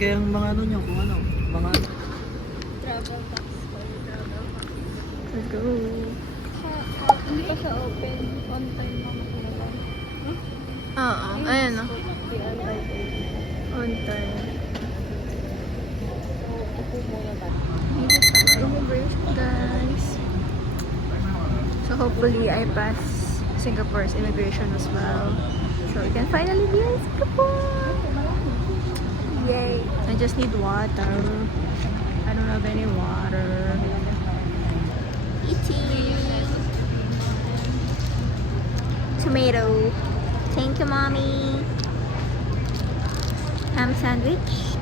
kaya ang mga ano nyo, kung ano, mga... Travel tax ko. Travel tax. Let's go. Hindi pa siya open. On time lang nakalagay. Oo, ayan o. On time. Immigration, guys. So hopefully I pass Singapore's immigration as well. So we can finally be in Singapore. Yay! I just need water. I don't have any water. Eating. Tomato. Thank you, mommy. Ham sandwich.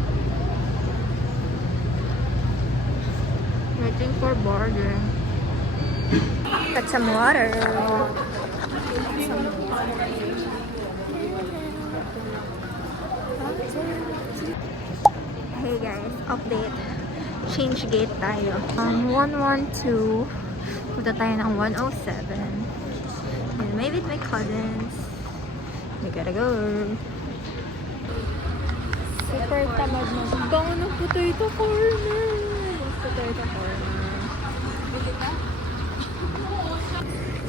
Waiting for burger. Got some water. Hey guys, update. Change gate tayo. 112. Punta tayo ng 107. And maybe with my cousins. We gotta go. Super tamad na. Bango ng potato corner. Potato corner.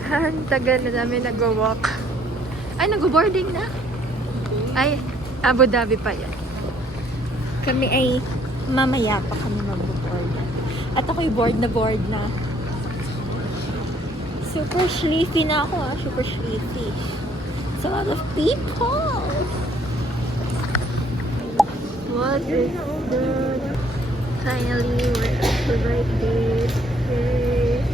Ang tagal na namin nag-walk. Ay, nag-boarding na? Ay, Abu Dhabi pa yan. Kami ay mamaya pa kami mag-board. At ako'y board na. Super sleepy na ako Super sleepy. It's a lot of people. What is good? Finally, we're at the right place. Yay.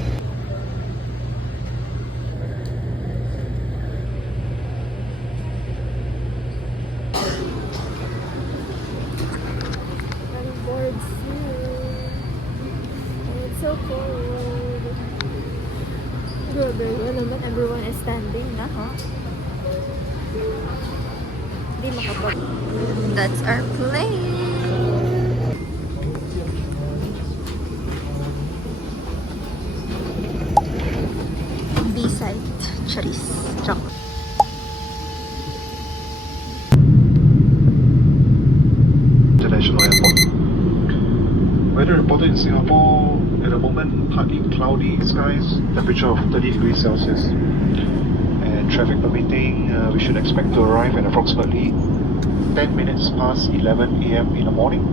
I'm bored soon. And it's so cold. Grabe, ano naman, everyone is standing na, huh? Hindi makapag... That's our plane! B-side. Charis. Chocolate. International Airport. Weather reported in Singapore at the moment partly cloudy skies, temperature of 30 degrees Celsius. And traffic permitting, we should expect to arrive at approximately 10 minutes past 11 a.m. in the morning,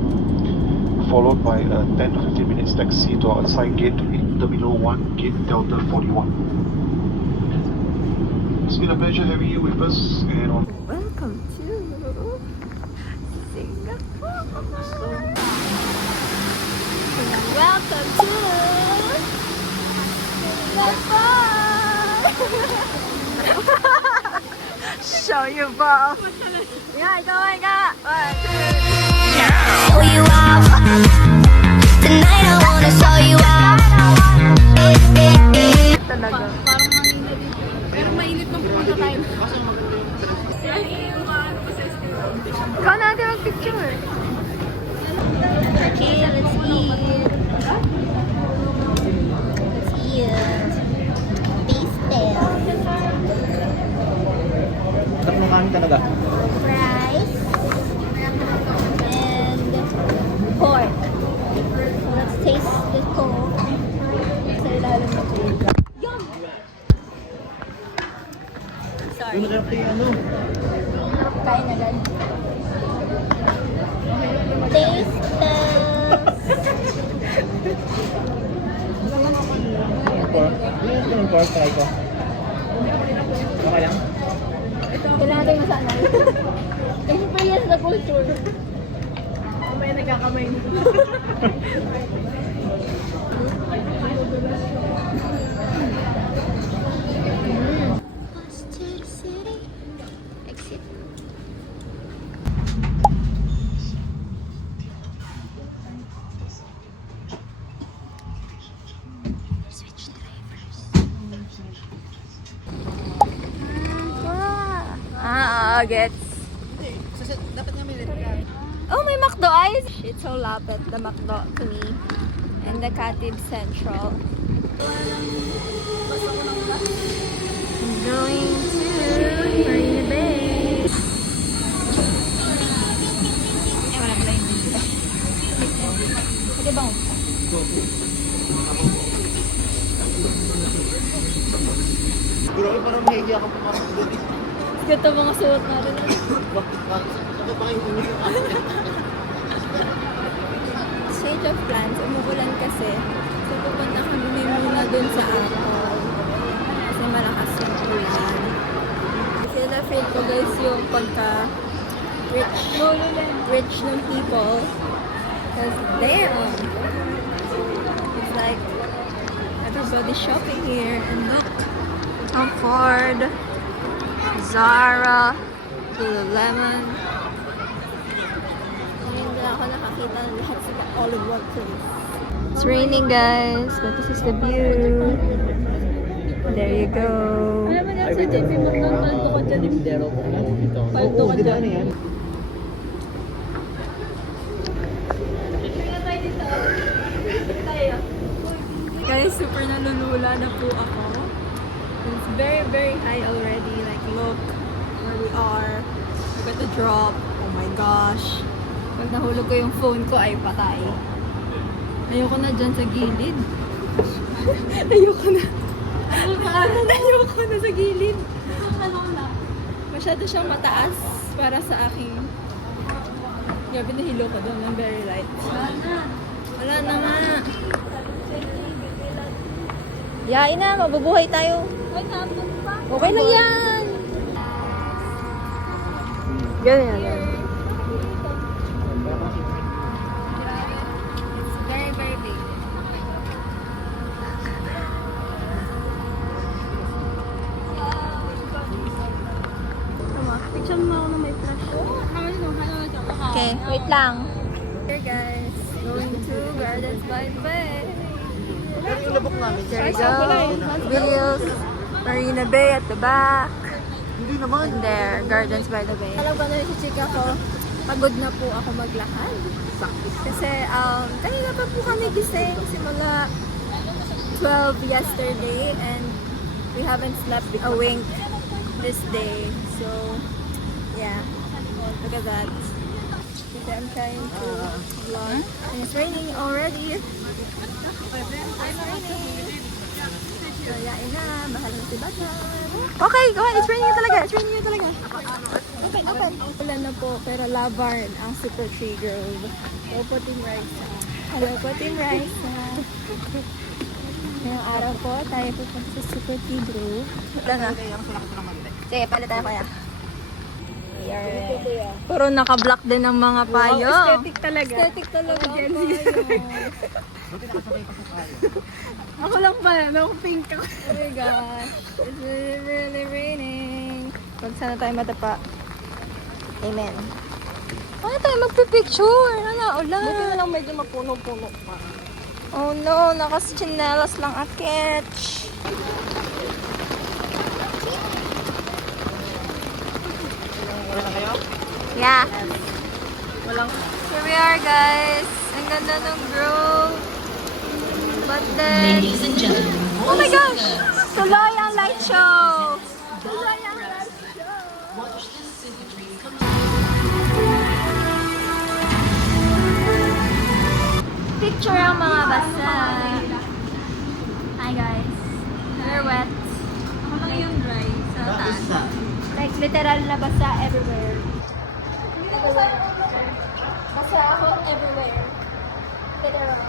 followed by a 10 to 15 minutes taxi to our assigned gate in Terminal 1, Gate Delta 41. It's been a pleasure having you with us and on. Welcome to Singapore. Welcome to Singapore. Show you both. Yeah, go my God. 1, 2, 3. Show you off. Tonight I wanna show you off. Talaga. Parang mainit. Pero mainit nung pumunta tayo. Ikaw natin mag-picture. Okay, let's eat. Let's eat. Taste test. Sarap ng kanin talaga. Rice. And pork. So let's taste the pork. Sa ilalim na pork. Yum! Sorry. Yung sarap yung ano. Kain agad. Taste test. Yung pork try ko. Okay lang? Kailangan tayo masanay. Experience the culture. May nagkakamay na. Bus to the city. Exit. Switch drivers. Gets. Dapat nga may red ka. Oh, may McDo eyes. It's so lapit, the McDo to me. And the Katib Central. I'm going to Marina Bay. Grabe, parang nahihiya ka pumasok doon eh. Ganda mga suot natin. Bakit ka? Saka pa kayo umiyak ka? Change of plans. Umuulan kasi. So pupunta kami muna dun sa Apple. Kasi malakas yung ulan. Kasi na-feel ko guys yung pagka rich ng people. Because damn! It's like everybody's shopping here. And look! Tom Ford, Zara, Lululemon. Ngayon na ako nakakita ng lahat sa all in one place. It's raining, guys, but this is the view. There you go. Alam mo na sa JP Morgan, paldo ko dyan. Lindero ko na dito. Paldo Oo, ka dito dyan. ano yan? Guys, super nalulula na po ako. It's very, very high already. Like, look where we are. Look at the drop. Oh my gosh. Pag nahulog ko yung phone ko, ay patay. Ayoko na dyan sa gilid. Ayoko na. Ayoko na sa gilid. Masyado siyang mataas para sa aking... Grabe nahilo ko doon ng very light. Wala na nga. Yain na, mabubuhay tayo. Okay lang yan. Ganyan yan. It's very, very big. Picture mo ako na may flash. Okay, wait lang. Here guys, going to Gardens by the Bay. Pero yung labok namin. There you go. Wheels. Marina Bay at the back. Hindi naman. And there, Gardens by the Bay. Alam ko na si chika ko, pagod na po ako maglakad. Kasi kanina pa po kami gising simula 12 yesterday and we haven't slept a wink this day. So, yeah. Look at that. Kasi I'm trying to vlog. And it's raining already. It's raining. So, yain na. Mahal na si Bata. Okay, go ahead. It's raining na talaga. It's raining na talaga. Open, open. Ulan na po, pero Lavern ang super triggered. Hello po, Team Raisa. Hello po, Team Raisa. Ngayong araw po, tayo pupunta sa Super Tigro. Wala na. Sige, palit tayo kaya. Puro naka-block din ng mga payo. Aesthetic talaga. Aesthetic talaga. Buti nakasabay pa sa kayo. Ako lang pala, no pink ako. Oh my gosh. It's really, really raining. Huwag sana tayo matapa. Amen. Ano tayo magpipicture? Ano, ulan. Buti na lang medyo mapuno-puno pa. Oh no, nakachinelas lang aketch. Wala na kayo? Yeah. Walang... Here we are, guys. Ang ganda ng grove. But then... Ladies and gentlemen, Oh my gosh! Tuloy ang light show! watch this circuitry come Picture ang mga basa. Hi guys. We're wet. Ako lang yung dry sa taas. Like literal na basa everywhere. Basa ako everywhere. Literal.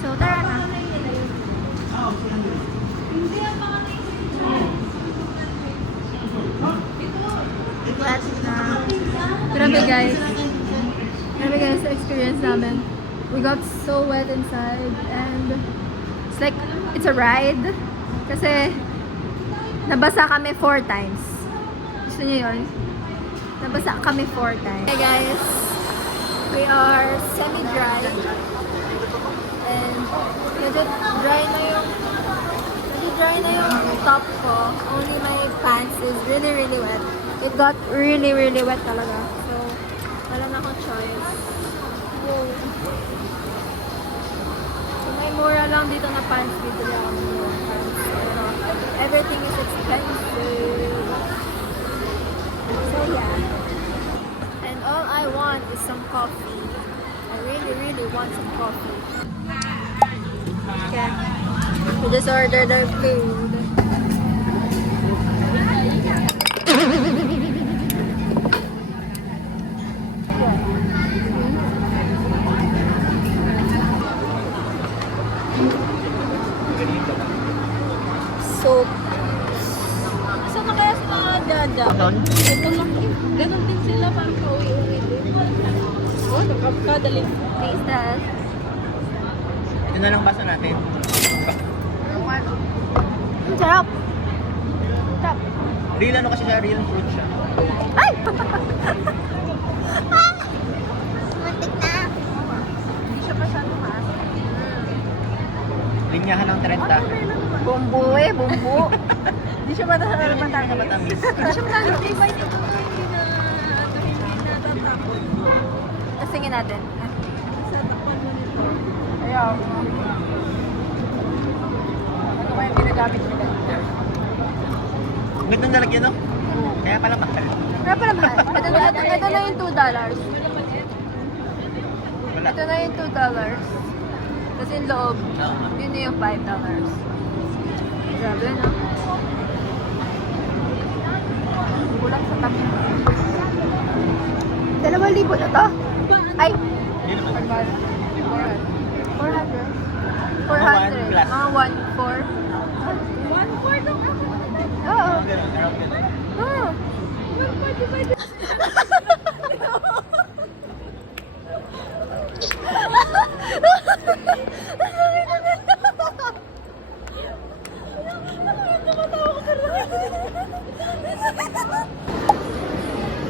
So tara na. Wet na. Grabe guys. Grabe guys, sa experience namin. We got so wet inside and It's like, it's a ride. Kasi, nabasa kami 4 times. Gusto niyo yun? Nabasa kami 4 times. Hey guys, we are semi-dry and medyo dry na yung top ko. Only my pants is really, really wet. It got really, really wet talaga. So, wala na akong choice. Whoa. So, may mura lang dito na pants. Bibili ako ng mura pants. Pero, everything is expensive. So, yeah. And all I want is some coffee. I really, really want some coffee. Okay. We just ordered our food. Jaja. Ito lang eh. Ganon din sila parang pauwi-uwi din. Oh, nakapadaling. Taste test. Ito na lang basa natin. Ang sarap. Sarap. Real ano kasi siya, real fruit siya. Ay! Muntik na. Hindi siya masyadong maasim. Linyahan ng 30. Bumbu eh, bumbu. Hindi siya masyadong matamis. Matamis. Hindi siya matamis. natatakot. Tasingin natin. Sa takpan mo nito. Ayaw. Ano ba yung ginagamit nila? Ganda na lagyan, no? Kaya pala mahal. Kaya pala mahal. Ito na yung $2. Wala. Ito na yung $2. Kasi yung loob, yun na yung $5. Grabe, no? Kulang sa tabi. 2,000 na to? Ay! Hindi naman. 400. 400. plus. Mga 1,400. 1/4 ang ako. Oo. Ganun, around ganun. Oo. 1/4 divided.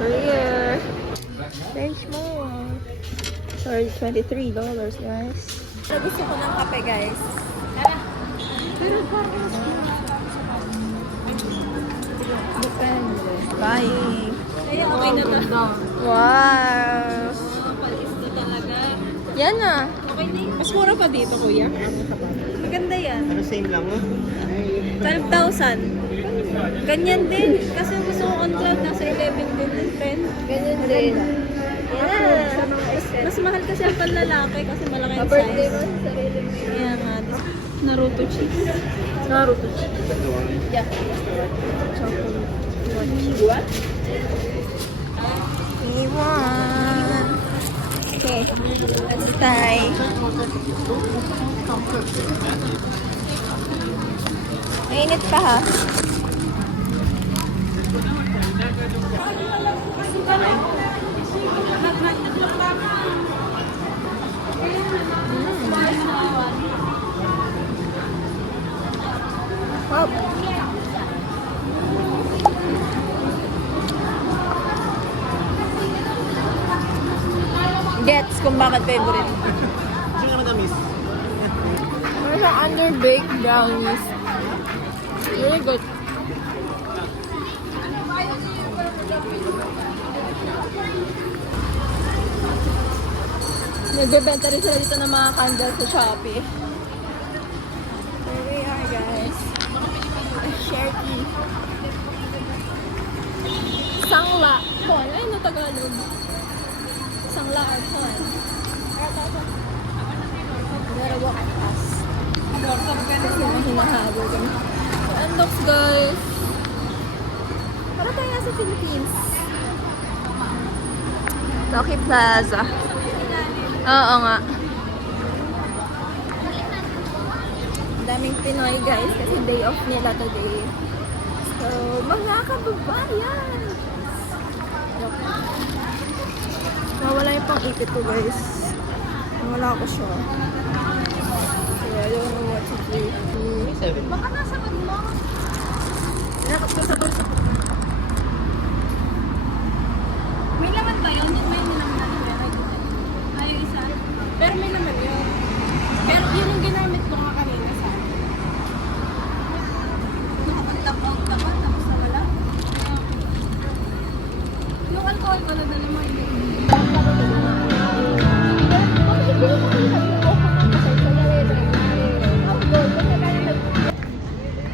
Here. There's more. Sorry, $23, guys. Gusto ko ng kape, guys. Depende. Bye. Kaya okay na to. Wow. Palis na talaga. Yan na. Okay na yun. Mas mura pa dito, kuya. Maganda yan. Ano same lang, no? 12,000. Ganyan din. Kasi gusto ko on cloud. Nasa 11 din yung pen. Ganyan din. Yan. Mas mahal kasi ang panlalaki kasi malaki yung Pa-birthday size. mo, sarili mo. Kaya nga. Naruto cheese. Naruto. Yeah. What? Iwan. Okay. Let's try. Mainit pa ha. Wow. Gets kung bakit favorite. Sino naman na-miss? Meron siyang under-baked brownies. Very good. Nagbebenta rin sila dito ng mga candles sa Shopee. There we are, guys. Share tea. Sangla. Kon. Ay, no Tagalog. Sangla or kon. Gotta walk fast. Kasi may hinahabol kami. And looks, guys. Para tayo nasa Philippines. Lucky Plaza. Oo nga. Daming Pinoy, guys, kasi day off nila today. So, mga kababayan! Nawala yung pang ipit ko, guys. Nawala ko siya. So, I don't know what to do. 7. Baka nasa bag mo. Nakapasabot ako. May laman ba yun? May laman na ay, yung isa. Pero may laman yun. Pero yun yung ginamit ko nga kanina sa nakapagtapog tapos na wala. Yung alcohol ko na dali mo.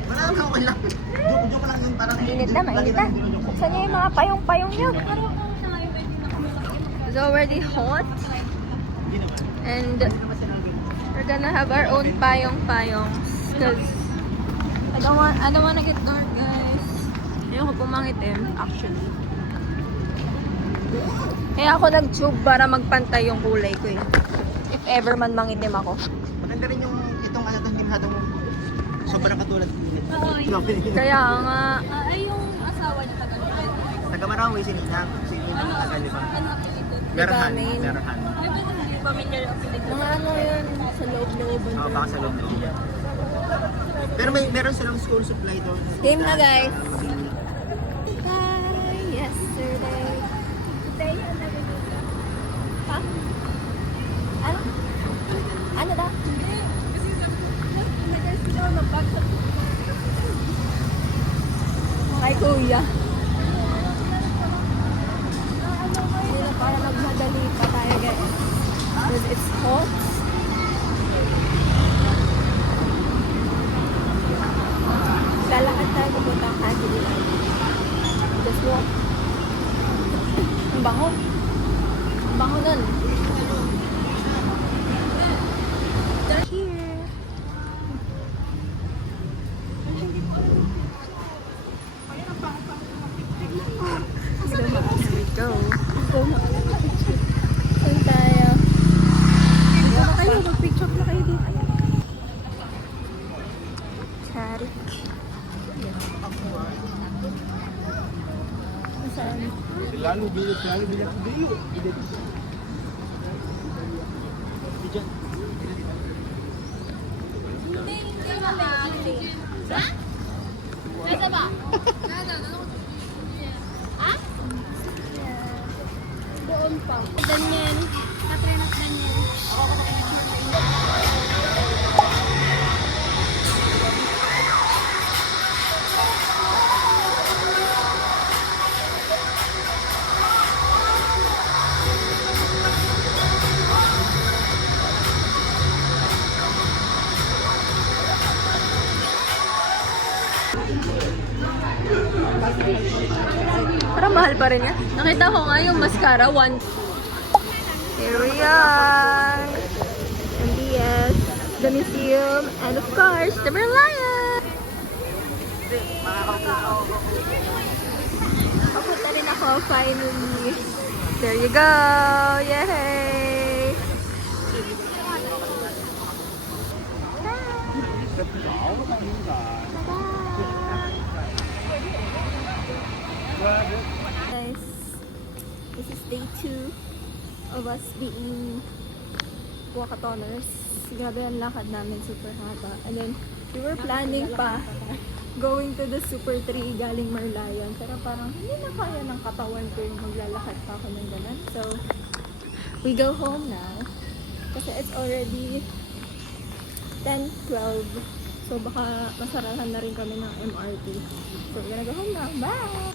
Wala naman ako lang. Joke lang yung parang... Mainit na, mainit na. Saan niya yung mga payong-payong niyo? It's already hot. And we're gonna have our own payong-payongs. Cause I don't wanna get dark, guys. Ayoko pumangitim, actually. Kaya ako nag-tube para magpantay yung kulay ko eh. If ever man mangitim ako. Maganda rin yung itong ano to, hinahado mo. Sobrang katulad. Oo, Grabe. Kaya nga, ay yung asawa niya tagal Taga Marawi, sinitang. Sinitang taga Liban. Merahan. Libamin. Merahan. Mga ano yun, sa loob-loob. Oo, baka sa loob. Pero meron silang school supply doon. Game na, guys. Hi, yesterday. Today, ha? Ano? Ano daw? Kay kuya. Hindi na para magmadali pa tayo, guys. Because it's hot. Lalakad tayo pupunta ang Haji. Just walk. Ang bango. Ang bango nun. They're here. Here we go. Saan tayo? Baka kayo, mag-picture na kayo dito. Charik. Saan? Doon pa. Daniel. Catherine at Daniel. Parang mahal pa rin yan. Nakita ko nga yung mascara, 1. Here we are! MBS, the museum, and of course, the Merlion! Papunta rin ako, finally. There you go! Yay! Guys, this is day 2 of us being walkathoners. Grabe ang lakad namin, super haba. And then, we were planning pa going to the Super 3 galing Merlion. Pero parang hindi na kaya ng katawan ko yung maglalakad pa ako ng ganun. So, we go home now. Kasi it's already 10:12. So, baka masarahan na rin kami ng MRT. So, we're gonna go home now. Bye!